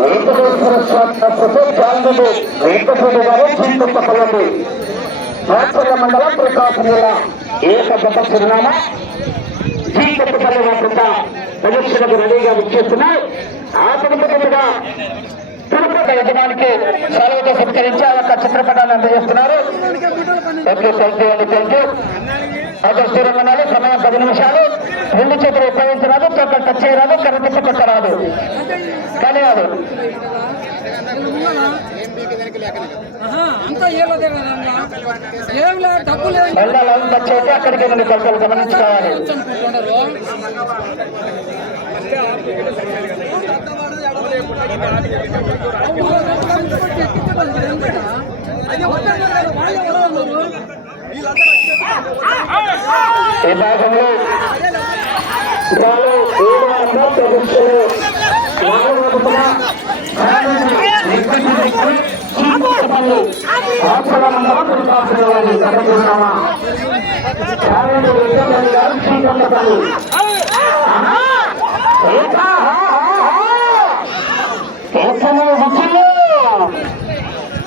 వెంకటేశ్వర స్వామి జాంబుడు వెంకటరెడ్డి గారు చీకొత్తపల్లండి రాచర్ల మండలం ప్రకాశం జిల్లా ఏక గత చిరునామా చీకొత్తపల్లి వార్త ప్రదర్శనకు రెడీగా విచ్చేస్తున్నాయి. ఆ తదుపరిగా తిరుపతి యజమానికి సెలవుతో సత్కరించి ఆ యొక్క చిత్రపటాన్ని అందజేస్తున్నారు. Thank you. అదే స్థిరంగా సమయం 10 నిమిషాలు. 2 చేతులు ఉపయోగించరాదు, తొక్క టచ్ చేయరాదు, కర్ర తిప్పి కొట్టరాదు. కానీ అది టచ్ అయితే అక్కడికి నుండి కొలతలు గమనించుకోవాలి. ఈ భాగంలో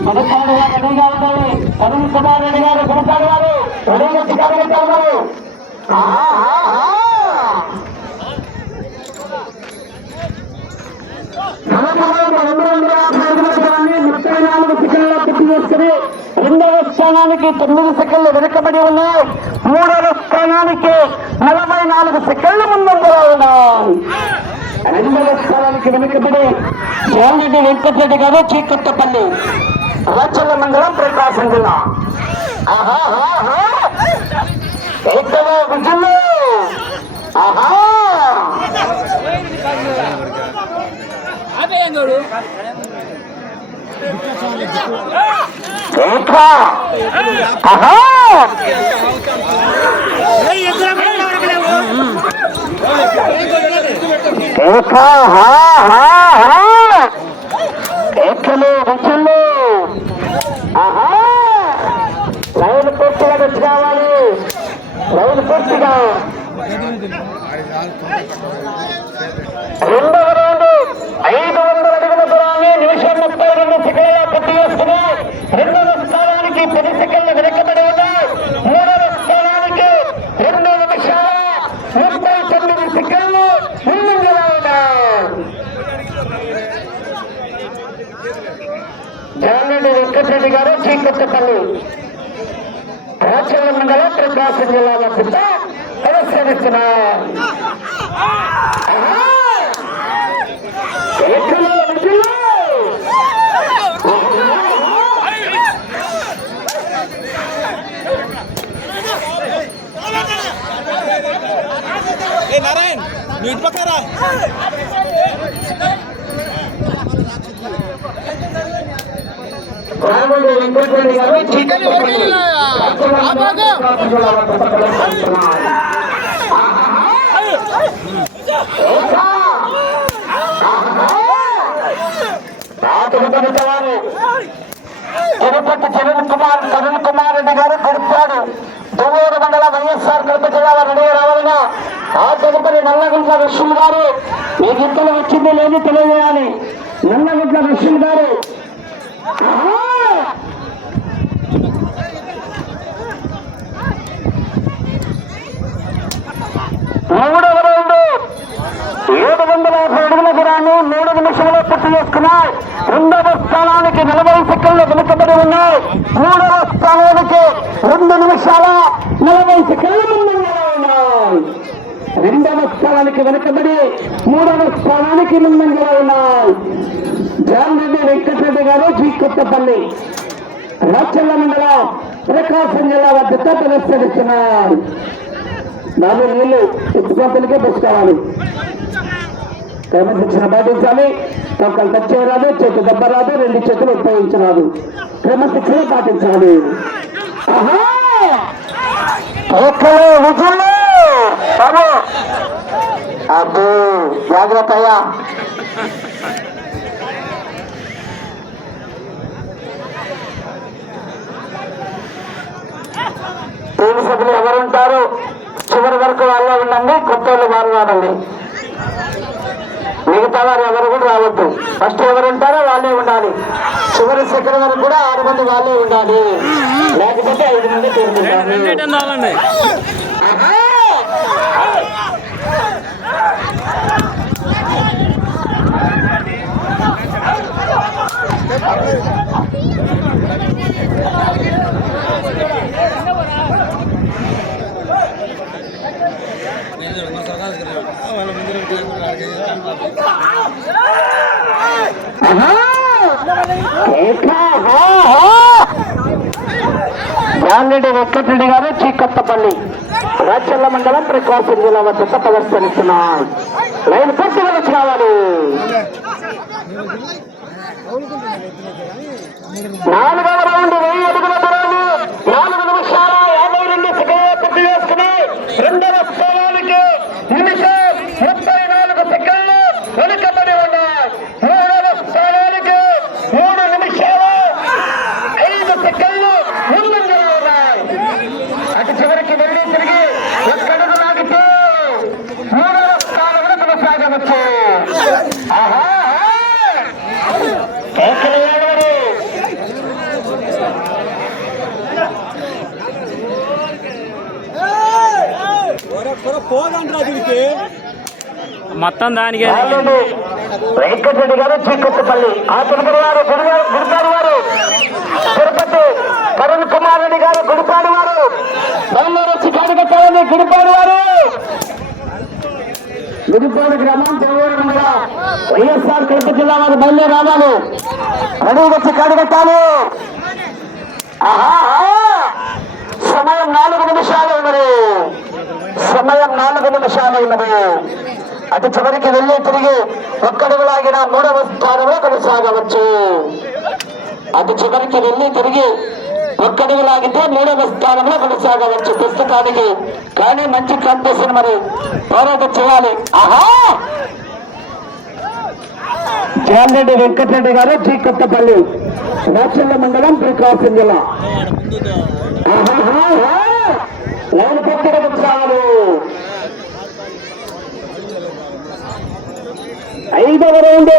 మధుకాడు గారు రెడీగా ఉంటారు. అరుణ్ కుమార్ రెడ్డి గారు గురపాడు గారు రెడీగా చికారు. రెండవ స్థానానికి 9 సెకండ్లు వెనుకబడి ఉన్నాయి. 3వ స్థానానికి 44 సెకండ్లు ముందంజలో ఉన్నాయి. 2వ స్థానానికి వెనుకబడి జాంరెడ్డి వెంకటరెడ్డి గారు చీకొత్తపల్లి రాచర్ల మండలం ప్రకాశం జిల్లా. విజులు రైలు పూర్తిగా వచ్చి కావాలి. రైలు పూర్తిగా 2వ రౌండ్ 500 అడుగుల దూరాన్ని నిమిషం 32 సెకండ్ల పూర్తి చేస్తున్నాయి. 2వ స్థానానికి 10 సెకండ్లు వెనకబడి ఉన్నాయి. 3వ స్థానానికి 2 నిమిషాల 39 సెకండ్లు ముందుగా ఉన్నాయి. జాంరెడ్డి వెంకటరెడ్డి గారు చీకొత్తపల్లి రాచర్ల మండలం ప్రకాశం జిల్లా వద్ద ప్రదర్శనిస్తున్నారు. నారాయణ నీటి పక్కరా వెంకటరెడ్డి గారు తిరుపతి తరుణ్ కుమార్ రెడ్డి గారు గడిపాడు. దువ్వూరు మండల వైఎస్ఆర్ కడప జిల్లా రెడీ రావాలన్నా. ఆ తదుపరి నల్లగుంట్ల రష్యం గారు మీకు ఇంతలో వచ్చింది లేదు తెలియజేయాలి. నల్లగుంట్ల రష్యం గారు 3వ రౌండ్ 750 అడుగుల దూరాన్ని 3 నిమిషంలో పూర్తి చేసుకున్నాయి. 2వ స్థానానికి 40 సెకండ్లు వెనుకబడి ఉన్నాయి. 3వ స్థానానికి 2 నిమిషాల 40 సెకండ్లు ముందంజలో ఉన్నాయి. 2వ స్థానానికి వెనుకబడి 3వ స్థానానికి ముందంజలో ఉన్నాయి. జాంరెడ్డి వెంకటరెడ్డి గారు చీకొత్తపల్లి రాచర్ల మండలం ప్రకాశం జిల్లా వద్ద ప్రదర్శనిస్తున్నారు. 4 నీళ్లు ఎత్తుకోతలకే బస్ కావాలి. క్రమశిక్షణ పాటించాలి. తొక్కలు టచ్ చేయరాదు, చేతి దెబ్బ రాదు, 2 చేతులు ఉపయోగించరాదు. క్రమశిక్షణ పాటించాలి. అబ్బో జాగ్రత్త అయ్యా. టీం సభ్యులు ఎవరుంటారు చివరి వరకు వాళ్ళే ఉండండి, కొత్త వాళ్ళు వాళ్ళు వాడండి. మిగతా వారు ఎవరు కూడా రావద్దు. ఫస్ట్ ఎవరు ఉంటారో వాళ్ళే ఉండాలి. చివరి సెకండ్ వరకు కూడా 6 మంది వాళ్ళే ఉండాలి, లేకపోతే 5 మంది తీరుతుంటారు. జాన్రెడ్డి వెంకటరెడ్డి గారు చీకొత్తపల్లి రాచల్ల మండలం ప్రకాశం జిల్లా వద్ద ప్రదర్శనిస్తున్నారు. లైన్ పూర్తి వచ్చి కావాలి. 4వ రౌండ్ 1000 అడుగుల దూరాన్ని 4 నిమిషాల 52 సెకండ్లు పూర్తి చేసుకుని 2వ స్థానానికి నిమిషం 34 సెకండ్లు వెనుకబడి ఉన్నాయి. 3వ స్థానానికి 3 నిమిషాల 5 సెకండ్లు ముందంజలో ఉన్నాయి. అటు చివరికి వెళ్ళి తిరిగి ఒక్కడుగు లాగితే 3వ స్థానంలో కొనసాగవచ్చు. మొత్తం దానికి వెంకటరెడ్డి గారు చీకొత్తపల్లి, ఆ తదుపరి వారు గుడిపాడు వారు తిరుపతి కరుణ్ కుమార్ రెడ్డి గారు గుడిపాడు వారు బయలుదేరి వచ్చి కాడిగట్టాలని గుడిపాడు వారు గుడిపాడు గ్రామం దేవూరు మండలం వైఎస్ఆర్ కడప జిల్లా వారు బయలుదేరి రావాలి. రెడీ వచ్చి కాడిగట్టాలి. సమయం 4 నిమిషాలు ఉన్నది. సమయం 4 నిమిషాలు ఉన్నది. అటు చివరికి వెళ్ళి తిరిగి ఒక్కడుగులాగిన 3వ స్థానంలో కొనసాగవచ్చు. అటు చివరికి వెళ్ళి తిరిగి ఒక్కడుగులాగితే 3వ స్థానంలో కొనసాగవచ్చు పుస్తకానికి. కానీ మంచి కాంపిటీషన్ మరి పోరాటం చేయాలి. జాన్రెడ్డి వెంకటరెడ్డి గారు చీకొత్తపల్లి రాచల్ల మండలం ప్రకాశం జిల్లా. లైన్ పక్కన కొనసాగాలి. 5వ రౌండ్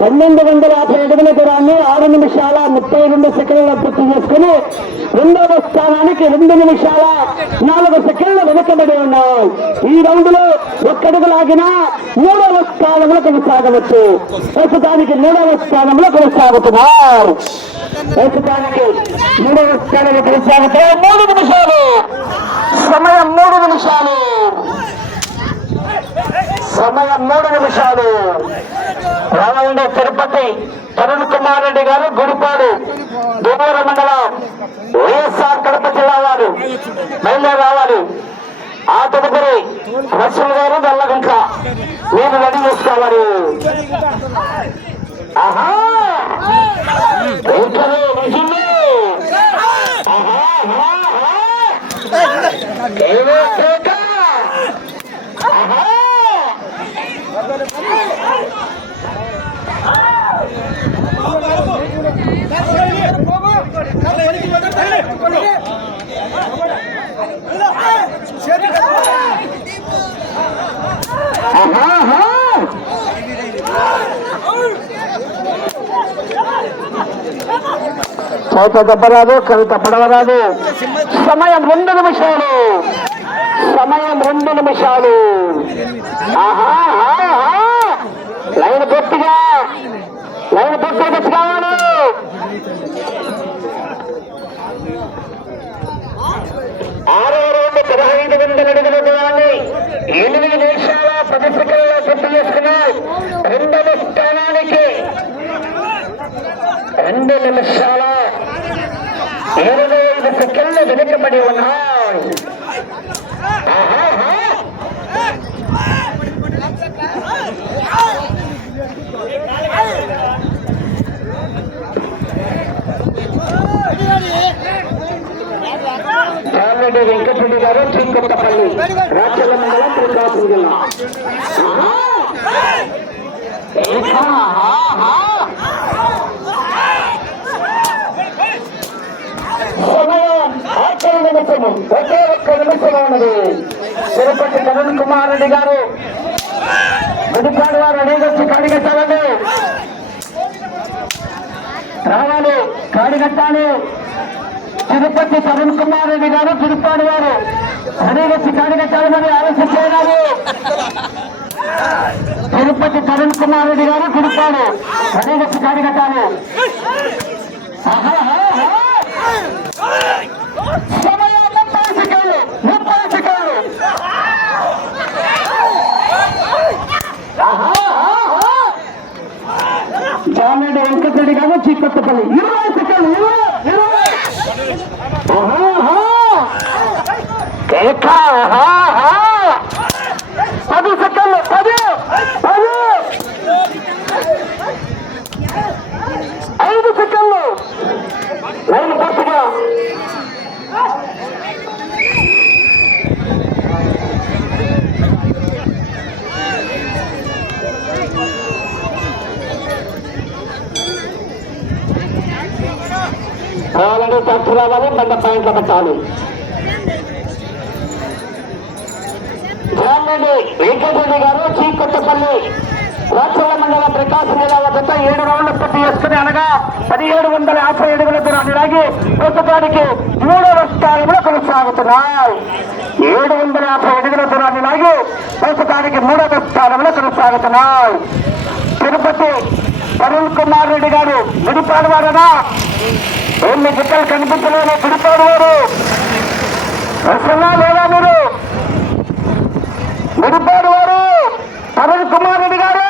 1250 అడుగుల దూరాన్ని 6 నిమిషాల 32 సెకండ్లు పూర్తి చేసుకుని 2వ స్థానానికి 2 నిమిషాల 4 సెకండ్లు వెనుకబడి ఉన్నాయి. ఈ రౌండ్ లో ఒక్కడుగు లాగినా 3వ స్థానంలో కొనసాగవచ్చు. ప్రస్తుతానికి 3వ స్థానంలో కొనసాగుతున్నారు. ప్రస్తుతానికి 3వ స్థానంలో కొనసాగుతూ 3 నిమిషాలు. సమయం 3 నిమిషాలు. సమయం 3 నిమిషాలు. రౌండ్ తిరుపతి కరుణ్ కుమార్ రెడ్డి గారు గుడిపాడు దేవూరు మండలం వైఎస్ఆర్ కడప జిల్లా వారు బయలుదేరి రావాలి. ఆ తదుపరి రసూల్ గారు దల్లగుంట మీరు రెడీ చేసుకోవాలి. చౌక దెబ్బరాదు, కవిత పడవరాదు. సమయం 2 నిమిషాలు. సమయం 2 నిమిషాలు. లైన్ పూర్తిగా కావాలి. 6వ రౌండ్ 1500 అడుగుల దూరాన్ని 8 నిమిషాల 10 సెకండ్లలో పూర్తి చేసుకున్నాయి. 2వ స్థానానికి 2 నిమిషాల 25 సెకండ్లు వెనుకబడి ఉన్నాయి. జాన్రెడ్డి వెంకటరెడ్డి గారు చీకొత్తపల్లి రాచల్ల మండలం ప్రకాశం జిల్లా. సమయం 8 నిమిషము, ఒకే ఒక్క నిమిషం ఉన్నది. తిరుపతి తరుణ్ కుమార్ రెడ్డి గారు గుడిపాడు వారు అడిగొచ్చి కాడిగట్టాలండి, రావాలి, కాడిగట్టాలి. తిరుపతి తరుణ్ కుమార్ రెడ్డి గారు గుడిపాడు వారు అడిగొచ్చి కాడిగట్టాలి, మరి ఆలోచన చేయాలి. తిరుపతి తరుణ్ కుమార్ రెడ్డి గారు గుడిపాడు అడిగొచ్చి కాడిగట్టాలి. సమయం 30 సెకండ్లు, 30 సెకండ్లు. జామెడి వెంకటరెడ్డి గారు చీకొత్తపల్లి 20 సెకండ్లు, 20. కేక 10 సెకండ్లు, 10 5 సెకండ్లు. లైన్ పూర్తిగా కావాలంటే ట్రాక్టర్ రావాలి, బండ పాయింట్లు పెట్టాలి. జామెడి వెంకటరెడ్డి గారు చీకొత్తపల్లి రాచల్ల మండల ప్రకాశం జిల్లా వద్ద 7 రౌండ్లు పూర్తి చేసుకుని, అనగా 1750 అడుగుల దూరాన్ని లాగి పుస్తకానికి 3వ స్థానంలో కొనసాగుతున్నాయి. 750 అడుగుల దూరాన్ని లాగి పుస్తకానికి 3వ స్థానంలో కొనసాగుతున్నాయి. తిరుపతి తరుణ్ కుమార్ రెడ్డి గారు గుడిపాడు వారనా, ఎన్ని జిక్కలు కనిపించలేని గుడిపాడు వారు వస్తున్నా లేదా మీరు? గుడిపాడు వారు తరుణ్ కుమార్ రెడ్డి గారు